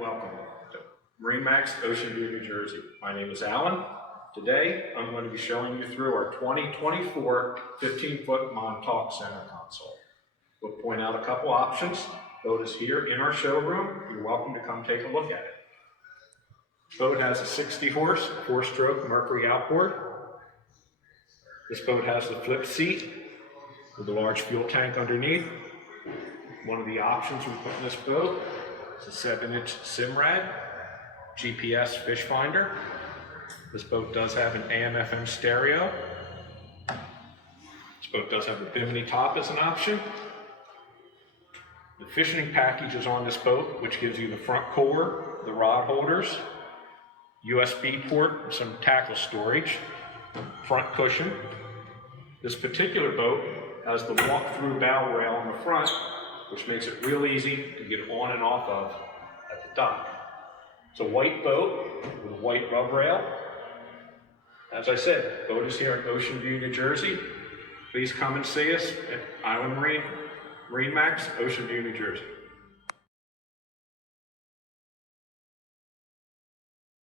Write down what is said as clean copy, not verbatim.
welcome to MarineMax, Ocean View, New Jersey. My name is Alan. Today, I'm going to be showing you through our 2024 15-foot Montauk center console. We'll point out a couple options. Boat is here in our showroom. You're welcome to come take a look at it. Boat has a 60-horse, 4-stroke Mercury outboard. This boat has the flip seat with a large fuel tank underneath. One of the options we put in this boat is a 7-inch Simrad GPS fish finder. This boat does have an AM/FM stereo. This boat does have a bimini top as an option. The fishing package is on this boat, which gives you the front core, the rod holders, USB port, and some tackle storage, front cushion. This particular boat has the walk-through bow rail on the front, which makes it real easy to get on and off of at the dock. It's a white boat with a white rub rail. As I said, the boat is here in Ocean View, New Jersey. Please come and see us at Island MarineMax, Ocean View, New Jersey.